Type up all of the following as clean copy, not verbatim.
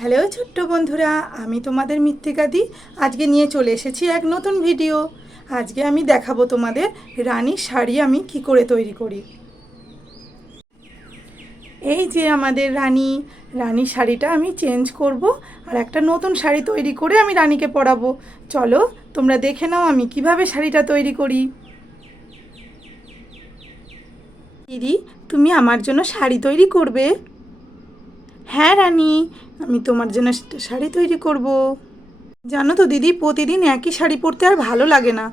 Hello ছোট্ট বন্ধুরা, আমি তোমাদের মৃত্তিকাদি আজকে নিয়ে চলে এসেছি এক নতুন ভিডিও। আজকে আমি দেখাবো তোমাদের রানীর শাড়ি আমি কি করে তৈরি করি। এই যে আমাদের রানীর শাড়িটা আমি চেঞ্জ করব আর একটা নতুন শাড়ি তৈরি করে আমি রানীকে পরাবো। চলো তোমরা দেখে নাও আমি কিভাবে শাড়িটা তৈরি করি। দিদি, তুমি আমার জন্য শাড়ি তৈরি করবে? হ্যাঁ রানী, আমি তোমার জন্য শাড়ি তৈরি করব। জানো তো দিদি, প্রতিদিন একই শাড়ি পরতে আর ভালো লাগে না।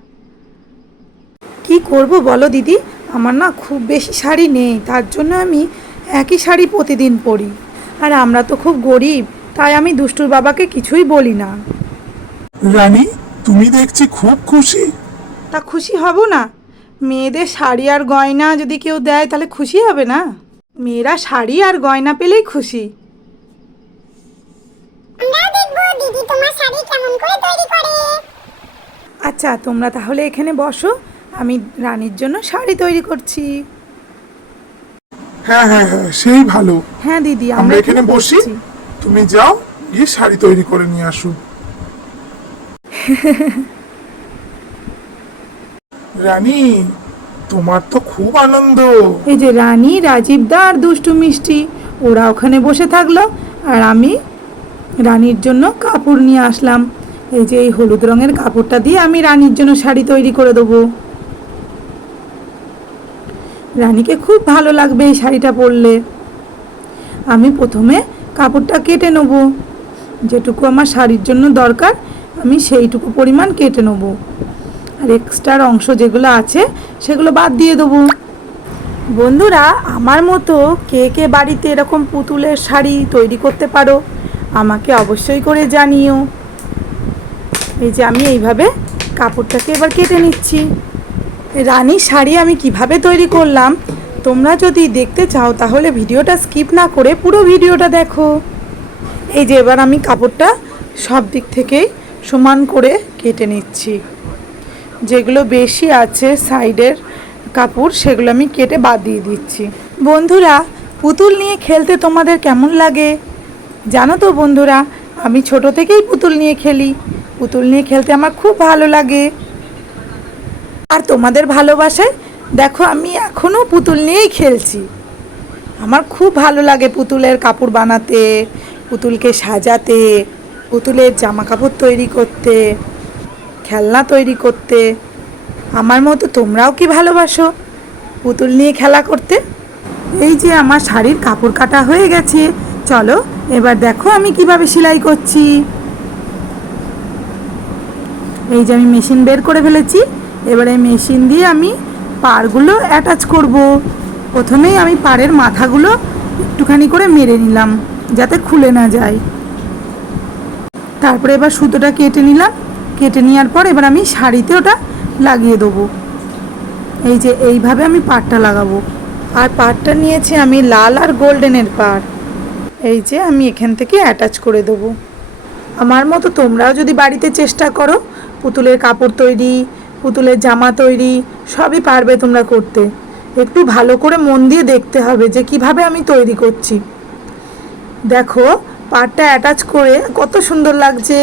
কি করব বলো দিদি, আমার না খুব বেশি শাড়ি নেই, তার জন্য আমি একই শাড়ি প্রতিদিন পরি। আর আমরা তো খুব গরিব, তাই আমি দুষ্টুর বাবাকে কিছুই বলি না। রানী, তুমি দেখছি খুব খুশি। তা খুশি হব না? মেয়েদের শাড়ি আর গয়না যদি কেউ দেয় তাহলে খুশি হবে না? মেয়েরা শাড়ি আর গয়না পেলেই খুশি। আমরা দেখব দিদি তোমার শাড়ি কেমন করে তৈরি করে। আচ্ছা, তোমরা তাহলে এখানে বসো, আমি রানীর জন্য শাড়ি তৈরি করছি। হ্যাঁ হ্যাঁ হ্যাঁ, সেই ভালো। হ্যাঁ দিদি, আমরা এখানে বসি, বসছি। তুমি যাও গিয়ে শাড়ি তৈরি করে নিয়ে আসো। রানী, তোমার তো খুব আনন্দ। এই যে রানী, রাজীব দা আর দুষ্টু মিষ্টি ওরা ওখানে বসে থাকলো, আর আমি রানীর জন্য কাপড় নিয়ে আসলাম। এই যে এই হলুদ রঙের কাপড়টা দিয়ে আমি রানীর জন্য শাড়ি তৈরি করে দেবো। রানীকে খুব ভালো লাগবে এই শাড়িটা পরলে। আমি প্রথমে কাপড়টা কেটে নেব, যেটুকু আমার শাড়ির জন্য দরকার আমি সেইটুকু পরিমাণ কেটে নেব, আর এক্সট্রার অংশ যেগুলো আছে সেগুলো বাদ দিয়ে দেবো। বন্ধুরা, আমার মতো কে কে বাড়িতে এরকম পুতুলের শাড়ি তৈরি করতে পারো আমাকে অবশ্যই করে জানিও। এই যে আমি এইভাবে কাপড়টাকে এবার কেটে নিচ্ছি। রানীর শাড়ি আমি কিভাবে তৈরি করলাম তোমরা যদি দেখতে চাও তাহলে ভিডিওটা স্কিপ না করে পুরো ভিডিওটা দেখো। এই যে এবার আমি কাপড়টা সব দিক থেকেই সমান করে কেটে নিচ্ছি। যেগুলো বেশি আছে সাইডের কাপড় সেগুলো আমি কেটে বাদ দিয়ে দিচ্ছি। বন্ধুরা, পুতুল নিয়ে খেলতে তোমাদের কেমন লাগে জানো তো? বন্ধুরা, আমি ছোট থেকেই পুতুল নিয়ে খেলি, পুতুল নিয়ে খেলতে আমার খুব ভালো লাগে। আর তোমাদের ভালোবাসায় দেখো আমি এখনও পুতুল নিয়েই খেলছি। আমার খুব ভালো লাগে পুতুলের কাপড় বানাতে, পুতুলকে সাজাতে, পুতুলের জামা কাপড় তৈরি করতে, খেলনা তৈরি করতে। আমার মতো তোমরাও কি ভালোবাসো পুতুল নিয়ে খেলা করতে? এই যে আমার শাড়ির কাপড় কাটা হয়ে গেছে, চলো এবার দেখো আমি কিভাবে সেলাই করছি। এই যে আমি মেশিন বের করে ফেলেছি, এবারে মেশিন দিয়ে আমি পাড়গুলো অ্যাটাচ করব। প্রথমেই আমি পাড়ের মাথাগুলো একটুখানি করে মেরে নিলাম যাতে খুলে না যায়। তারপরে এবার সুতোটা কেটে নিলাম, কেটে নেওয়ার পর এবার আমি শাড়িতে ওটা লাগিয়ে দেবো। এই যে এইভাবে আমি পাড়টা লাগাবো। আর পাড়টা নিয়েছি আমি লাল আর গোল্ডেনের পাড়। এই যে আমি এখান থেকে অ্যাটাচ করে দেবো। আমার মতো তোমরাও যদি বাড়িতে চেষ্টা করো পুতুলের কাপড় তৈরি, পুতুলের জামা তৈরি সবই পারবে তোমরা করতে। একটু ভালো করে মন দিয়ে দেখতে হবে যে কিভাবে আমি তৈরি করছি। দেখো পাড়টা অ্যাটাচ করে কত সুন্দর লাগছে।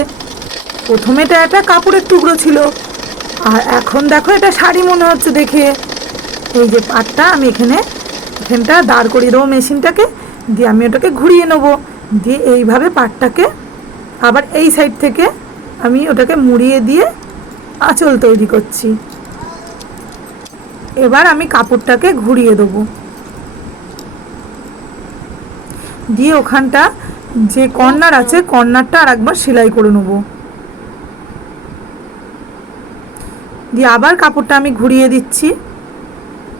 প্রথমে এটা একটা কাপড়ের টুকরো ছিল, আর এখন দেখো এটা শাড়ি মনে হচ্ছে দেখে। এই যে পাড়টা আমি এখানটা দাঁড় করিয়ে দেবো মেশিনটাকে, দিয়ে আমি ওটাকে ঘুরিয়ে নেবো, দিয়ে এইভাবে পাড়টাকে আবার এই সাইড থেকে আমি ওটাকে মুড়িয়ে দিয়ে আঁচল তৈরি করছি। এবার আমি কাপড়টাকে ঘুরিয়ে দেবো, দিয়ে ওখানটা যে কর্নার আছে কর্নারটা আর একবার সেলাই করে নেব, দিয়ে আবার কাপড়টা আমি ঘুরিয়ে দিচ্ছি,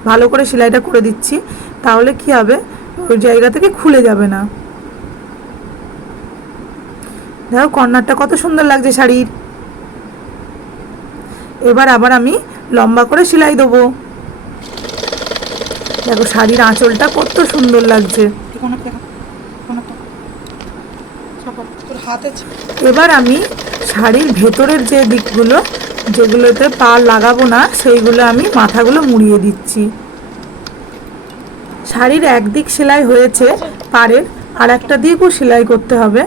ভালো করে সেলাইটা করে দিচ্ছি, তাহলে কি হবে ওই জায়গা থেকে খুলে যাবে না। দেখো কর্নারটা কত সুন্দর লাগছে শাড়ির। এবার আবার আমি লম্বা করে সেলাই দেবো। দেখো শাড়ির আঁচলটা কত সুন্দর লাগছে। এবার আমি শাড়ির ভেতরের যে দিকগুলো যেগুলোতে পাড় লাগাবো না সেইগুলো আমি মাথাগুলো মুড়িয়ে দিচ্ছি। শাড়ির একদিক সেলাই হয়েছে পাড়ের, আর একটা দিকও সেলাই করতে হবে।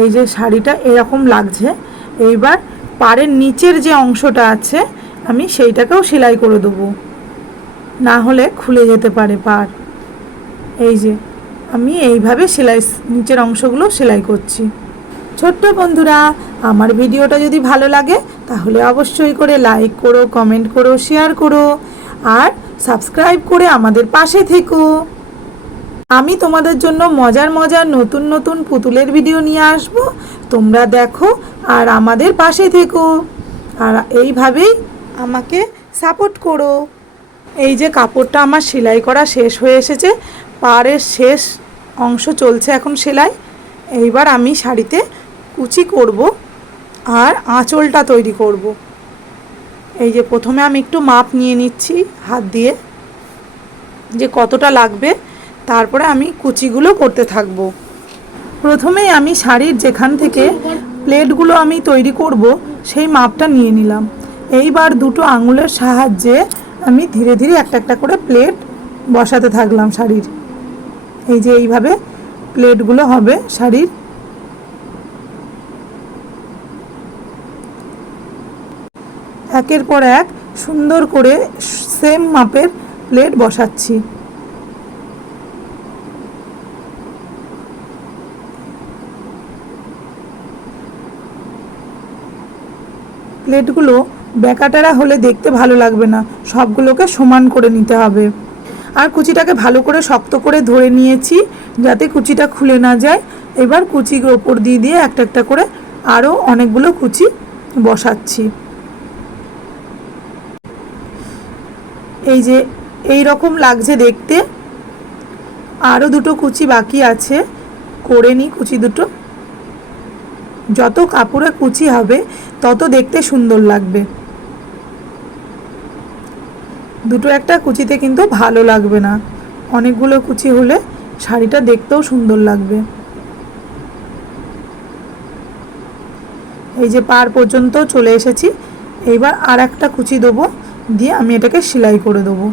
এই যে শাড়িটা এরকম লাগছে। এইবার পাড়ের নিচের যে অংশটা আছে আমি সেইটাকেও সেলাই করে দেবো, না হলে খুলে যেতে পারে পাড়। এই যে আমি এইভাবে নিচের অংশগুলো সেলাই করছি। ছোট্ট বন্ধুরা, আমার ভিডিওটা যদি ভালো লাগে তাহলে অবশ্যই করে লাইক করো, কমেন্ট করো, শেয়ার করো আর সাবস্ক্রাইব করে আমাদের পাশে থেকো। আমি তোমাদের জন্য মজার মজার নতুন নতুন পুতুলের ভিডিও নিয়ে আসব, তোমরা দেখো আর আমাদের পাশে থেকো আর এইভাবেই আমাকে সাপোর্ট করো। এই যে কাপড়টা আমার সেলাই করা শেষ হয়ে এসেছে, পাড়ের শেষ অংশ চলছে এখন সেলাই। এইবার আমি শাড়িতে কুচি করব আর আঁচলটা তৈরি করব। এই যে প্রথমে আমি একটু মাপ নিয়ে নিচ্ছি হাত দিয়ে যে কতটা লাগবে, তারপরে আমি কুচিগুলো করতে থাকব। প্রথমেই আমি শাড়ির যেখান থেকে প্লেটগুলো আমি তৈরি করব সেই মাপটা নিয়ে নিলাম। এইবার দুটো আঙুলের সাহায্যে আমি ধীরে ধীরে একটা একটা করে প্লেট বসাতে থাকলাম শাড়ির। এই যে এইভাবে প্লেটগুলো হবে শাড়ির। একের পর এক সুন্দর করে সেম মাপের প্লেট বসাচ্ছি। প্লেটগুলো বেঁকাটেরা হলে দেখতে ভালো লাগবে না, সবগুলোকে সমান করে নিতে হবে। আর কুচিটাকে ভালো করে শক্ত করে ধরে নিয়েছি যাতে কুচিটা খুলে না যায়। এবার কুচির ওপর দিয়ে দিয়ে একটা একটা করে আরও অনেকগুলো কুচি বসাচ্ছি। এই যে এই রকম লাগছে দেখতে। আরও দুটো কুচি বাকি আছে, করে নিই কুচি দুটো। যত কাপড়ে কুচি হবে তত দেখতে সুন্দর লাগবে, দুটো একটা কুচিতে কিন্তু ভালো লাগবে না, অনেকগুলো কুচি হলে শাড়িটা দেখতেও সুন্দর লাগবে। এই যে পাড় পর্যন্ত চলে এসেছি, এইবার আর একটা কুচি দেবো, দিয়ে আমি এটাকে সেলাই করে দেবো।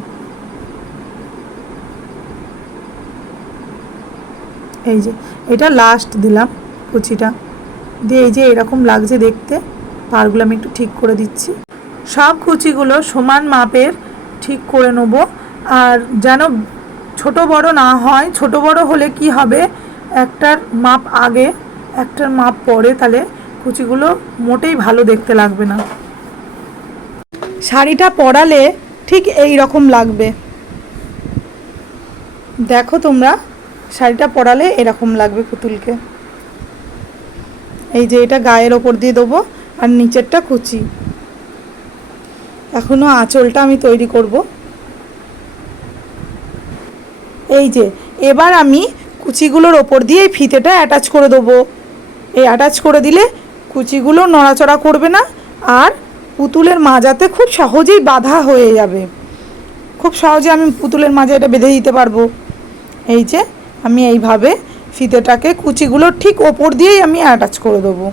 এই যে এটা লাস্ট দিলাম কুচিটা দিয়ে। এই যে এরকম লাগছে দেখতে, পাড়গুলো আমি একটু ঠিক করে দিচ্ছি। সব কুচিগুলো সমান মাপের ঠিক করে নেব, আর যেন ছোট বড় না হয়। ছোট বড় হলে কি হবে, একটার মাপ আগে একটার মাপ পরে, তাহলে কুচিগুলো মোটেই ভালো দেখতে লাগবে না। শাড়িটা পরালে ঠিক এই রকম লাগবে, দেখো তোমরা শাড়িটা পরালে এরকম লাগবে পুতুলকে। এই যে এটা গায়ের ওপর দিয়ে দেবো আর নিচেরটা কুচি। এখনও আঁচলটা আমি তৈরি করব। এই যে এবার আমি কুচিগুলোর ওপর দিয়ে এই ফিতেটা অ্যাটাচ করে দেবো। এই অ্যাটাচ করে দিলে কুচিগুলো নড়াচড়া করবে না, আর পুতুলের মাজাতে খুব সহজেই বাঁধা হয়ে যাবে। খুব সহজে আমি পুতুলের মাঝে এটা বেঁধে দিতে পারবো। এই যে আমি এইভাবে ফিতেটাকে কুচিগুলো ঠিক ওপর দিয়েই আমি অ্যাটাচ করে দেবো।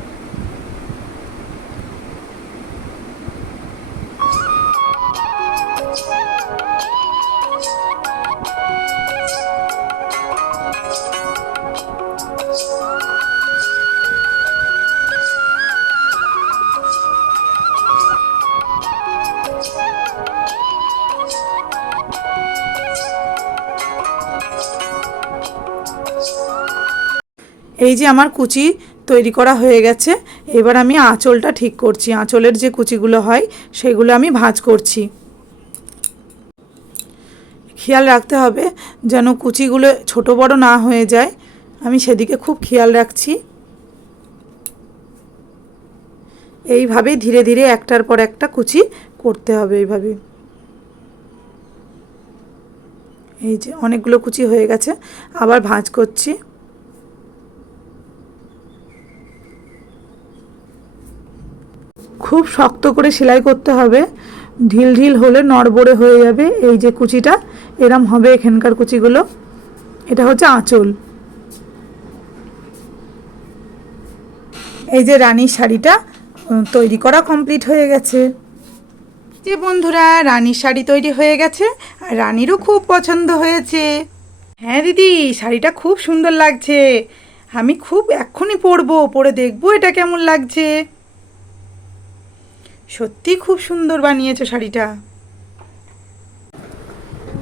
এই যে আমার কুচি তৈরি করা হয়ে গেছে, এবার আমি আঁচলটা ঠিক করছি। আঁচলের যে কুচিগুলো হয় সেগুলো আমি ভাঁজ করছি। খেয়াল রাখতে হবে যেন কুচিগুলো ছোট বড় না হয়ে যায়, আমি সেদিকে খুব খেয়াল রাখছি। এইভাবেই ধীরে ধীরে একটার পর একটা কুচি করতে হবে এইভাবে। এই যে অনেকগুলো কুচি হয়ে গেছে, আবার ভাঁজ করছি। খুব শক্ত করে সেলাই করতে হবে, ঢিল ঢিল হলে নড়বড়ে হয়ে যাবে। এই যে কুচিটা এরম হবে এখানকার কুচিগুলো। এটা হচ্ছে আঁচল। এই যে রানীর শাড়িটা তৈরি করা কমপ্লিট হয়ে গেছে। যে বন্ধুরা, রানীর শাড়ি তৈরি হয়ে গেছে আর রানীরও খুব পছন্দ হয়েছে। হ্যাঁ দিদি, শাড়িটা খুব সুন্দর লাগছে। আমি খুব এক্ষুনি পরবো, পরে দেখবো এটা কেমন লাগছে। সত্যি খুব সুন্দর বানিয়েছো শাড়িটা।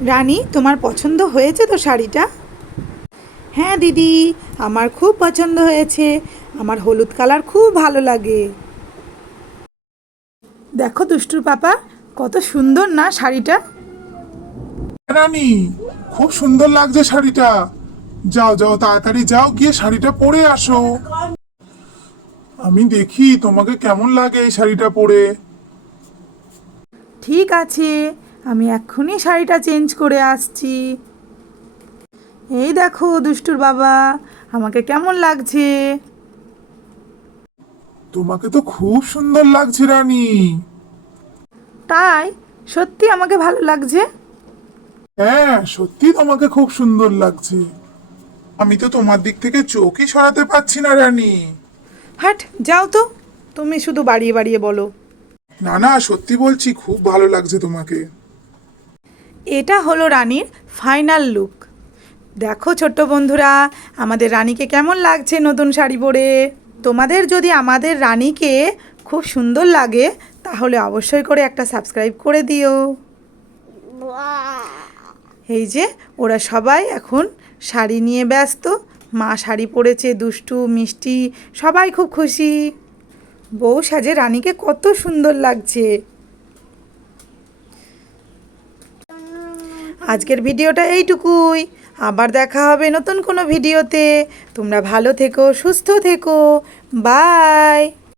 রানী, তোমার পছন্দ হয়েছে তো শাড়িটা? হ্যাঁ দিদি, আমার খুব পছন্দ হয়েছে। আমার হলুদ কালার খুব ভালো লাগে। দেখো দুষ্টুর পাপা, কত সুন্দর না শাড়িটা। রানী, খুব সুন্দর লাগছে শাড়িটা। যাও যাও, তাড়াতাড়ি যাও, গিয়ে শাড়িটা পরে আসো। আমি দেখি তোমাকে কেমন লাগে এই শাড়িটা পরে। ঠিক আছে, আমি এক্ষুনি শাড়িটা চেঞ্জ করে আসছি। এই দেখো দুষ্টুর বাবা, আমাকে কেমন লাগছে? তোমাকে তো খুব সুন্দর লাগছে রানী। তাই? সত্যি আমাকে ভালো লাগছে? হ্যাঁ, সত্যি তোমাকে খুব সুন্দর লাগছে। আমি তো তোমার দিক থেকে চোখই সরাতে পারছি না রানী। হাট, যাও তো, তুমি শুধু বাড়িয়ে বাড়িয়ে বলো। না না, সত্যি বলছি, খুব ভালো লাগছে তোমাকে। এটা হলো রানীর ফাইনাল লুক। দেখো ছোট্ট বন্ধুরা, আমাদের রানীকে কেমন লাগছে নতুন শাড়ি পরে। তোমাদের যদি আমাদের রানীকে খুব সুন্দর লাগে, তাহলে অবশ্যই করে একটা সাবস্ক্রাইব করে দিও। এই যে ওরা সবাই এখন শাড়ি নিয়ে ব্যস্ত। মা শাড়ি পরেছে, দুষ্টু মিষ্টি সবাই খুব খুশি। বউ সাজে রানীকে কত সুন্দর লাগছে। আজকের ভিডিওটা এইটুকুই। আবার দেখা হবে নতুন কোনো ভিডিওতে। তোমরা ভালো থেকো, সুস্থ থেকো। বাই।